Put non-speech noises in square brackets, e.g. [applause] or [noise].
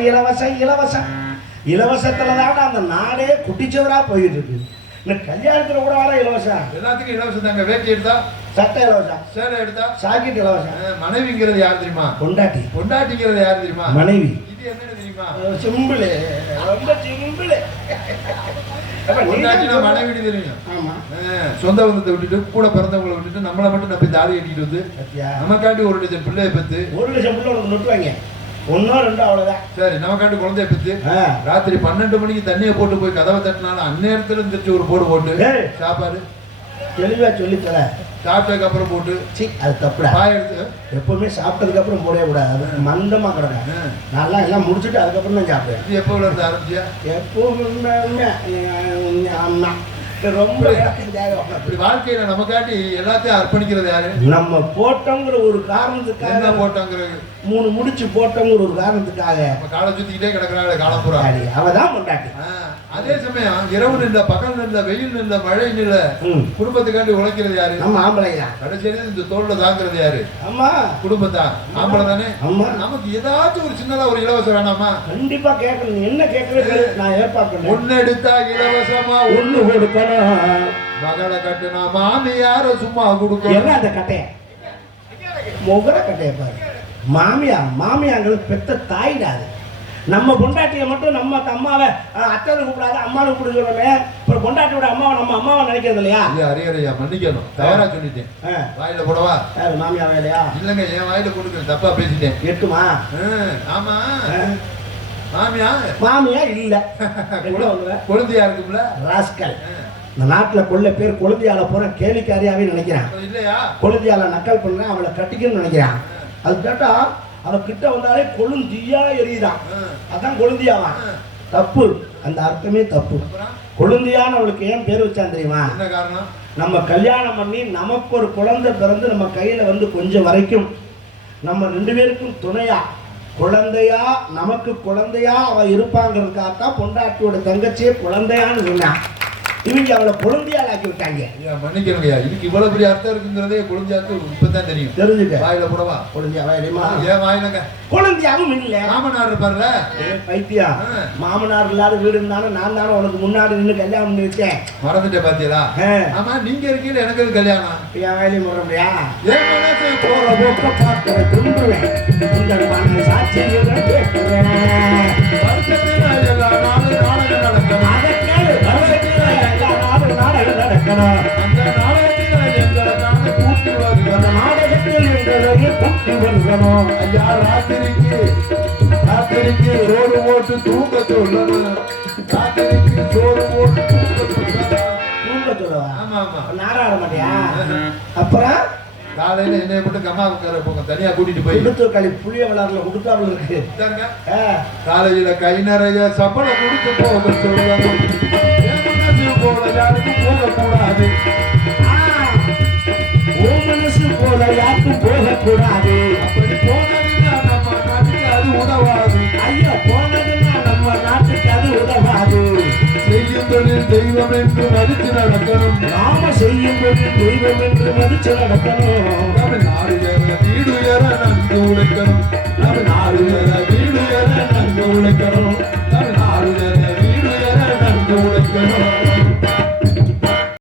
இலவசமா இலவசம் இலவசத்துல தான் அந்த நாடே குட்டிச்சவரா போயிட்டு இருக்கு. இந்த கல்யாணத்துல கூட வர இலவசம். எல்லாத்துக்கும் இலவசம் தாங்க. வேட்டி எடுத்தா சட்டை இலவசம் சேலை எடுத்தா? சாக்கெட் இலவசம் மனைவிங்கிறது யார் தெரியுமா? கொண்டாட்டி பொண்டாட்டிங்கிறது யார் தெரியுமா? மனைவி. இது என்னன்னு தெரியுமா? சிம்பிள். ரொம்ப சிம்பிள். பொண்டாட்டினா மனைவி தெரியும். ஆமா. சொந்த பந்தத்தை விட்டுட்டு கூட பிறந்தவங்களை விட்டுட்டு நம்மளை மட்டும் நம்பி தாலி கட்டிட்டு வந்து நமக்காண்டி ஒரு டஜன் பிள்ளைய பெத்து ஒரு லட்சம் பிள்ளை உனக்கு நொட்டுவாங்க. ஒன்னோ ரெண்டோ அவ்வளவுதான். சரி நமக்காண்டி குழந்தைய பெத்து. ராத்திரி பன்னெண்டு மணிக்கு தண்ணியை போட்டு போய் கதவை தட்டினாலும் அந்நேரத்துல திருச்சி ஒரு போடு போட்டு. சாப்பாடு. தெளிவா சொல்லித்தர சாப்பிட்டதுக்கு அப்புறம் போட்டு. சி அது தப்புடா. பாய் எடுத்து. எப்பவுமே சாப்பிட்டதுக்கு அப்புறம் போடவே கூடாது. அது மந்தமா கிடக்கும். நல்லா எல்லாம் முடிச்சுட்டு அதுக்கப்புறம் தான் சாப்பிடுவேன். எப்போ இருந்து ஆரம்பிச்சியா? இது ரொம்ப. அப்படி வாழ்க்கையில நமக்காண்டி எல்லாத்தையும் அர்ப்பணிக்கிறது யாரு? நம்ம போட்டோங்கிற ஒரு என்ன காரணத்துக்காக போட்டோங்கிறது? மூணு முடிச்சு போட்டோங்கிற ஒரு காரணத்துக்காக. நம்ம காலை சுத்திக்கிட்டே கிடக்குறாள் காலப்புறா அடி, அவதான் பொண்டாட்டி. அதே சமயம் இரவு நின்ற பகல் நின்ற வெயில் நின்ற மழை ம். குடும்பத்துக்காண்டி உழைக்கிறது யாரு? நம்ம ஆம்பளை தான். கடைசியில இந்த தோல்ல தாங்கிறது யாரு? ஆமா. குடும்பம் தான். ஆம்பளை தானே? ஆமா. நமக்கு ஏதாச்சும் ஒரு சின்னதா ஒரு இலவசம் வேணாமா? கண்டிப்பா கேட்கணும். என்ன கேட்கறது நான் ஏற்பாடு ஒன்னு எடுத்தா இலவசமா ஒண்ணு கொடுக்கணும் மகளை கட்டுனா மாமியார சும்மா கொடுக்கணும். எல்லாம் அந்த கட்டைய முகர கட்டைய பாரு. மாமியா மாமியாங்களுக்கு பெத்த தாயிடாது நம்ம பொண்டாட்டியை மட்டும் நம்ம அம்மாவை அஹ், அத்தைன்னு கூப்பிடாத அம்மாவை கூப்பிடுறோமே அப்புறம் பொண்டாட்டியோட அம்மாவை நம்ம அம்மாவை நினைக்கிறது இல்லையா? ஐயா அரியறையா மன்னிக்கணும். தவறா சொல்லிட்டேன். வாயில போடவா? யாரு மாமியா வேலையா இல்லங்க என் வாயில கொடுக்க தப்பா பேசிட்டேன். எட்டுமா? ஆமா. மாமியா? மாமியா இல்ல. [laughs] குழந்தையா இருக்கும்ல? ராஸ்கல். இந்த நாட்டுல கொள்ள பேர் கொழுந்தியால போற கேலிக்காரியாவே நினைக்கிறான். கொழுந்தியால நக்கல் பண்றேன் அவளை கட்டிக்கணும்னு நினைக்கிறான். அது கேட்டா அவ கிட்ட வந்தாலே கொழுந்தியா எரியுதான். அதான் கொழுந்தியாவான் ஆ. தப்பு. அந்த அர்த்தமே தப்பு. கொழுந்தியான்னு அவளுக்கு ஏன் பேர் வச்சான் தெரியுமா? நம்ம கல்யாணம் பண்ணி நமக்கு ஒரு குழந்தை பிறந்து நம்ம கையில வந்து கொஞ்சம் வரைக்கும். நம்ம ரெண்டு பேருக்கும் துணையா குழந்தையா நமக்கு குழந்தையா அவ இருப்பாங்கிறதுக்காகத்தான் பொண்டாட்டியோட தங்கச்சியே குழந்தையான்னு சொன்னான். இவங்க அவளை குழந்தையால் ஆக்கி விட்டாங்க ஐயா மன்னிக்கணுங்கய்யா. இதுக்கு இவ்வளவு பெரிய அர்த்தம் இருக்குங்கிறதே குழந்தையாக்கு இப்பதான் தெரியும். தெரிஞ்சுக்க. வாயில போடவா? குழந்தையாவா தெரியுமா ஏன் வாயிலங்க குழந்தையாவும் இல்லை. மாமனார் இருப்பார்ல? பைத்தியா. மாமனார் இல்லாத வீடு இருந்தாலும் நான் தானே உனக்கு முன்னாடி நின்று கல்யாணம் பண்ணி வச்சேன். மறந்துட்டே பாத்தீங்களா ஆ. ஆமா நீங்க இருக்கீங்க எனக்கு எது கல்யாணம்? என் வேலையும் முடியா என் மனசு போற போக்க பார்க்கிற துன்புவேன் மன சாட்சிகளை ஐயா ராத்திரிக்கு ராத்திரிக்கு சோறு போட்டு தூங்க சொல்லணும். ராத்திரிக்கு சோறு போட்டு தூங்க சொல்லணும். தூங்க சொல்லவா? ஆமா ஆமா. மாட்டியா அப்புறம்? காலையில என்னைய மட்டும் கம்மா உட்கார போங்க. தனியா கூட்டிட்டு போய். கொடுத்து களி புளிய வளர்ல கொடுத்தாமல் இருக்கு. காலையில கை நிறைய சம்பளம் கொடுத்து போக போகக்கூடாது. உன் மனசு போல யாருக்கும் போகக்கூடாது. அப்படி போனதுன்னா நம்ம நாட்டுக்கு அது உதவாது. ஐயா போனதுன்னா நம்ம நாட்டுக்கு அது உதவாது. செய்யும் தொழில் தெய்வம் என்று மதித்து நடக்கணும். நாம செய்யும் தொழில் தெய்வம் என்று மதிச்சு நடக்கணும். தமிழ்நாடு வீடு ஏற நன்கு உழைக்கணும். தமிழ்நாடு